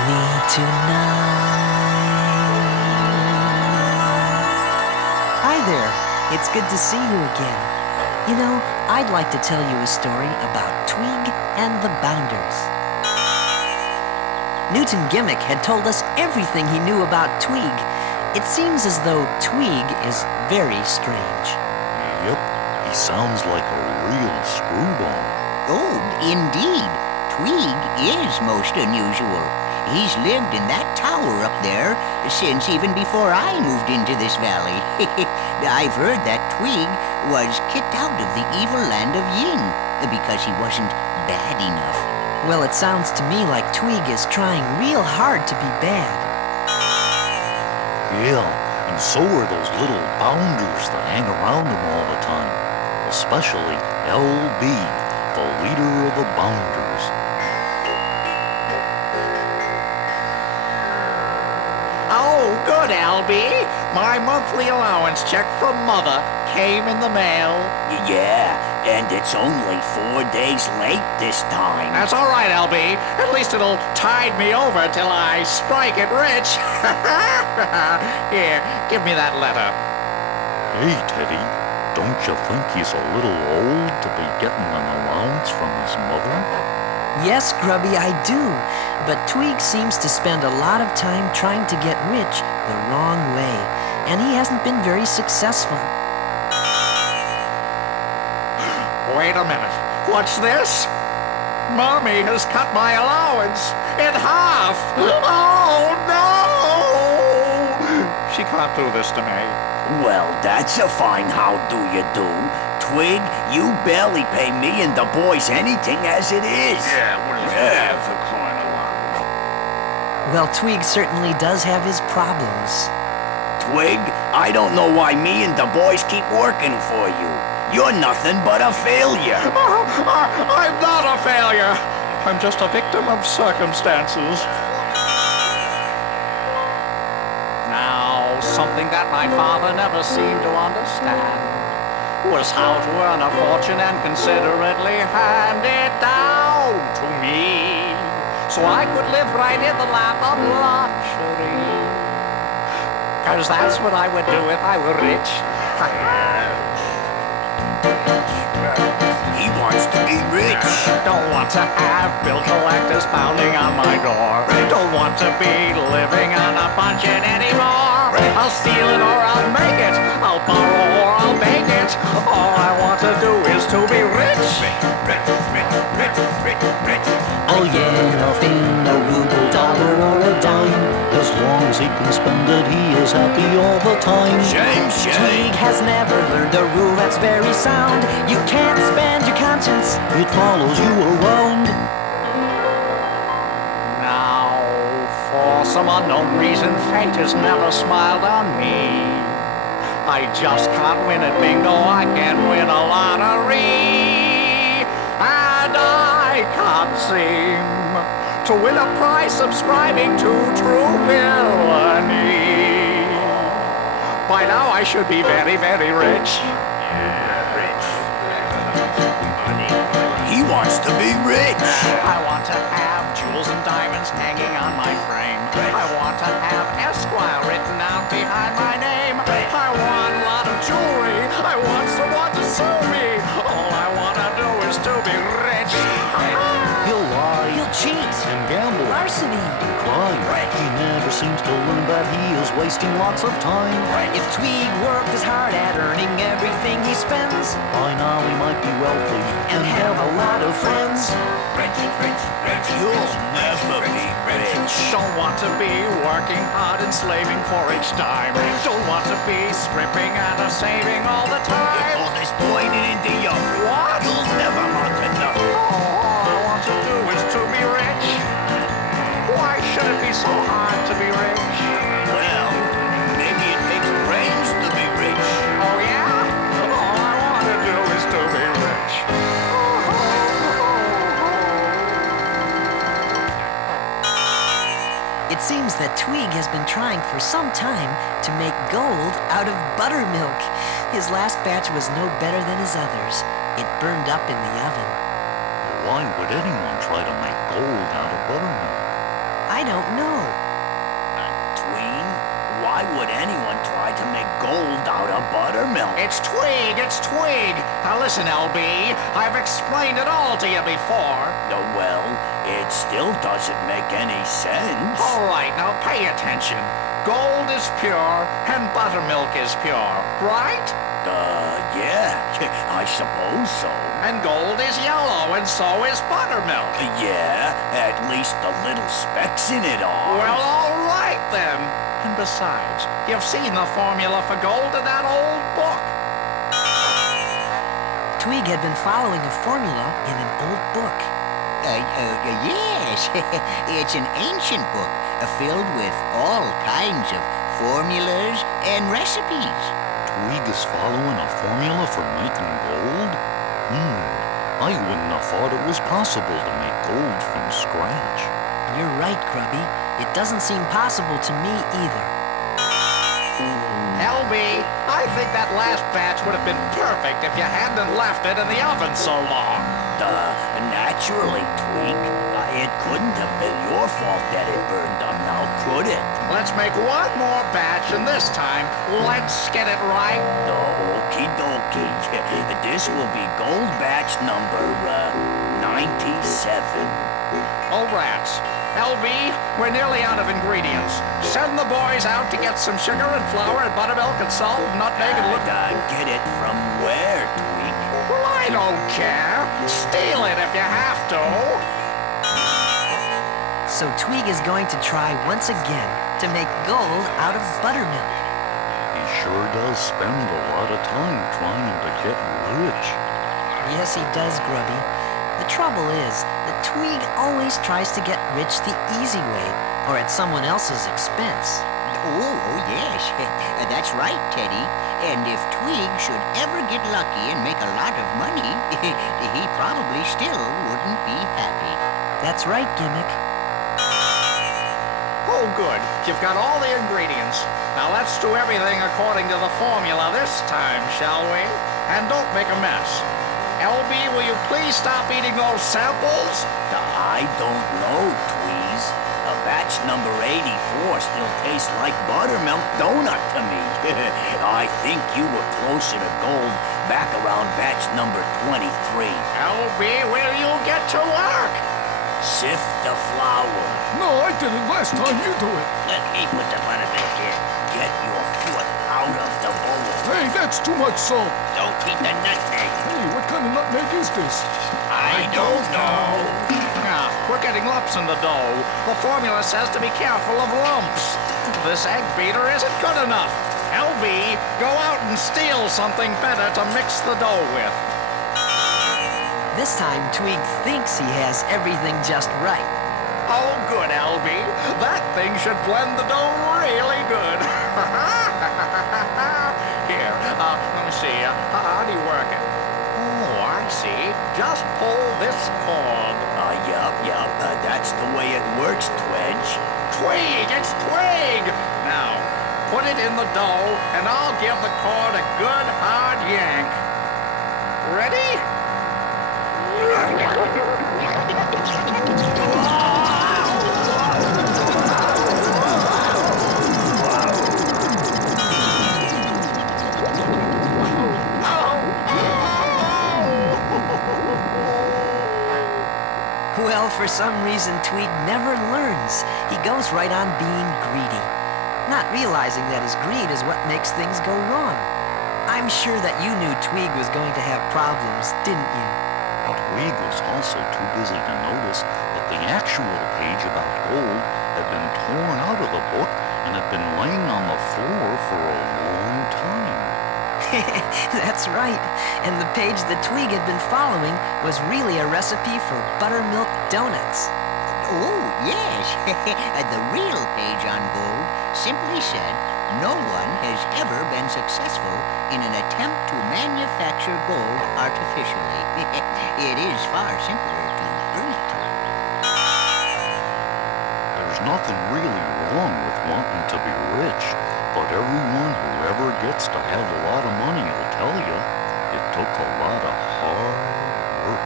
me tonight. Hi there. It's good to see you again. You know, I'd like to tell you a story about Tweeg and the Bounders. Newton Gimmick had told us everything he knew about Tweeg. It seems as though Tweeg is very strange. Yep, he sounds like a real screwball. Oh, indeed. Tweeg is most unusual. He's lived in that tower up there since even before I moved into this valley. I've heard that Tweeg was kicked out of the evil land of Yin because he wasn't bad enough. Well, it sounds to me like Tweeg is trying real hard to be bad. Yeah, and so are those little bounders that hang around him all the time. Especially LB, the leader of the bounders. Oh, good, LB. My monthly allowance check from Mother came in the mail. Yeah, and it's only 4 days late this time. That's all right, LB. At least it'll tide me over till I strike it rich. Here, give me that letter. Hey, Teddy, don't you think he's a little old to be getting an allowance from his mother? Yes, Grubby, I do. But Tweeg seems to spend a lot of time trying to get rich the wrong way, and he hasn't been very successful. Wait a minute. What's this? Mommy has cut my allowance in half. Oh, no! She can't do this to me. Well, that's a fine how do you do. Twig, you barely pay me and the boys anything as it is. Yeah, what is that for crying out loud? Well, Tweeg certainly does have his problems. Twig, I don't know why me and the boys keep working for you. You're nothing but a failure. I'm not a failure. I'm just a victim of circumstances. Now, something that my father never seemed to understand was how to earn a fortune and considerately hand it down to me, so I could live right in the lap of luxury. 'Cause that's what I would do if I were rich. He wants to be rich. Don't want to have bill collectors pounding on my door. Don't want to be living on a budget anymore. I'll steal it or I'll make it. I'll borrow or I'll bake it. All I want to do is to be rich. Oh yeah, nothing, no ruble, dollar or a dime. As long as he can spend it, he is happy all the time. Shame, Tweeg shame. has never learned a rule that's very sound. You can't spend your conscience. It follows you around. Now, for some unknown reason, fate has never smiled on me. I just can't win at bingo. I can't win a lottery. And I can't seem to win a prize subscribing to true villainy. By now I should be very, very rich. He wants to be rich. I want to have jewels and diamonds hanging on my frame. I want to have Esquire written out behind my name. I want a lot of jewelry. I want someone to sue me. All I want to do is to be rich. He'll lie He'll cheat. and gamble, Larceny. crime. He never seems to learn that he is wasting lots of time. If Tweeg worked as hard at earning everything he spends By now he might be wealthy and have a lot of friends, You'll never be rich. Don't want to be working hard and slaving for each dime. Don't want to be scrimping and saving all the time. All this pointing into you. What? You'll never amount to nothing. All I want to do is to be rich. Why should it be so hard to be rich? Well, maybe it takes brains to be rich. Oh yeah? All I want to do is to be rich. it seems that Tweeg has been trying for some time to make gold out of buttermilk. His last batch was no better than his others. It burned up in the oven. Why would anyone try to make gold out of buttermilk? I I don't know. Tween, why would anyone try to make gold out of buttermilk? It's Tweeg, it's Tweeg. Now listen, LB, I've explained it all to you before. Well, it still doesn't make any sense. All right, now pay attention. Gold is pure and buttermilk is pure, right? Yeah, I suppose so. And gold is yellow and so is buttermilk. Yeah, at least the little specks in it are. Well, all right then. And besides, you've seen the formula for gold in that old book. Tweeg had been following a formula in an old book. Yes, it's an ancient book filled with all kinds of formulas and recipes. Tweeg is following a formula for making gold? I wouldn't have thought it was possible to make gold from scratch. You're right, Grubby. It doesn't seem possible to me either. LB, I think that last batch would have been perfect if you hadn't left it in the oven so long. Naturally, Tweeg. It couldn't have been your fault that it burned up now, could it? Let's make one more batch, and this time, let's get it right. Okie dokie. This will be gold batch number 97. Oh, rats. LB, we're nearly out of ingredients. Send the boys out to get some sugar and flour and buttermilk and salt and nutmeg and Get it from where, Tweeg? Well, I don't care. Steal it if you have to. So Tweeg is going to try once again to make gold out of buttermilk. He sure does spend a lot of time trying to get rich. Yes, he does, Grubby. The trouble is that Tweeg always tries to get rich the easy way, or at someone else's expense. Oh, yes, that's right, Teddy. And if Tweeg should ever get lucky and make a lot of money, he probably still wouldn't be happy. That's right, Gimmick. Oh, good. You've got all the ingredients. Now let's do everything according to the formula this time, shall we? And don't make a mess. LB, will you please stop eating those samples? I don't know, Tweez. Batch number 84 still tastes like buttermilk donut to me. I think you were closer to gold back around batch number 23. LB, will you get to work? Sift the flour. No, I did it last time. You do it. Let me put the buttermilk in. Get your foot out of the bowl. Hey, that's too much salt. Don't eat the nutmeg. Hey, what kind of nutmeg is this? I don't know. Yeah, we're getting lumps in the dough. The formula says to be careful of lumps. This egg beater isn't good enough. LB, go out and steal something better to mix the dough with. This time, Tweeg thinks he has everything just right. Oh, good, LB. That thing should blend the dough really good. Here, let me see. How do you work it? Oh, I see. Just pull this cord. Yup. That's the way it works, Twedge. Tweeg, it's Tweeg! Now, put it in the dough, and I'll give the cord a good hard yank. Ready? Well, for some reason, Tweeg never learns. He goes right on being greedy, not realizing that his greed is what makes things go wrong. I'm sure that you knew Tweeg was going to have problems, didn't you? But Tweeg was also too busy to notice that the actual page about gold had been torn out of the book and had been laying on the floor for a long time. That's right. And the page that Tweeg had been following was really a recipe for buttermilk donuts. Oh, yes. The real page on gold simply said, no one has ever been successful in an attempt to manufacture gold artificially. It is far simpler to earn it. There's nothing really wrong with wanting to be rich, but everyone who ever gets to have a lot of money will tell you it took a lot of hard work.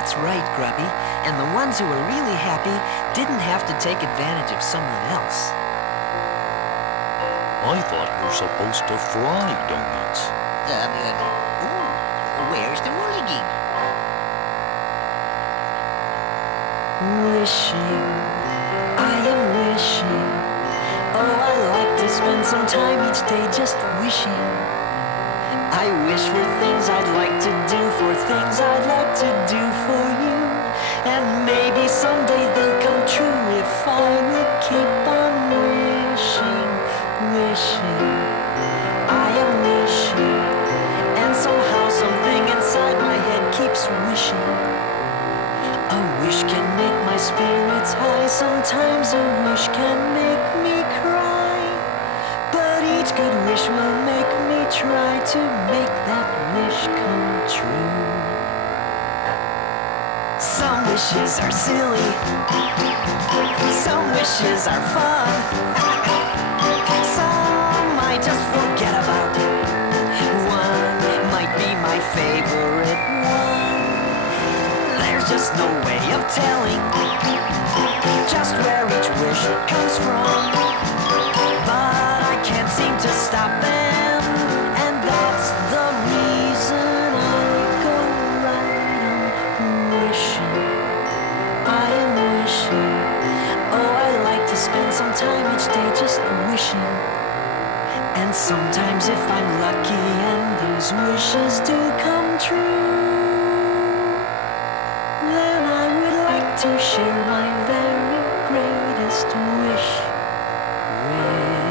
That's right, Grubby. And the ones who were really happy didn't have to take advantage of someone else. I thought you're supposed to fry donuts. Where's the whirligig? Wishing, I am wishing. Oh, I like to spend some time each day just wishing. I wish for things I'd like to do, for things I'd like to do for you. And maybe someday they'll come true if I will keep on wishing, wishing. I am wishing. And somehow something inside my head keeps wishing. A wish can make my spirits high. Sometimes a wish can make me cry. But each good wish will make me try to make that wish come true. Some wishes are silly. Some wishes are fun. Some I just forget about. One might be my favorite one. There's just no way of telling just where each wish comes from. But I can't seem to stop them, and that's the reason I go right on wishing. I am wishing. Oh, I like to spend some time each day just wishing. And sometimes if I'm lucky and those wishes do come true, then I would like to share my very greatest wish with you.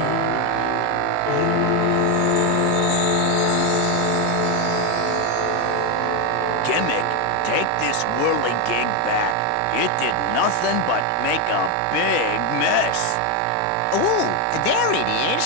Gimmick, take this whirligig back. It did nothing but make a big mess. Oh, there it is.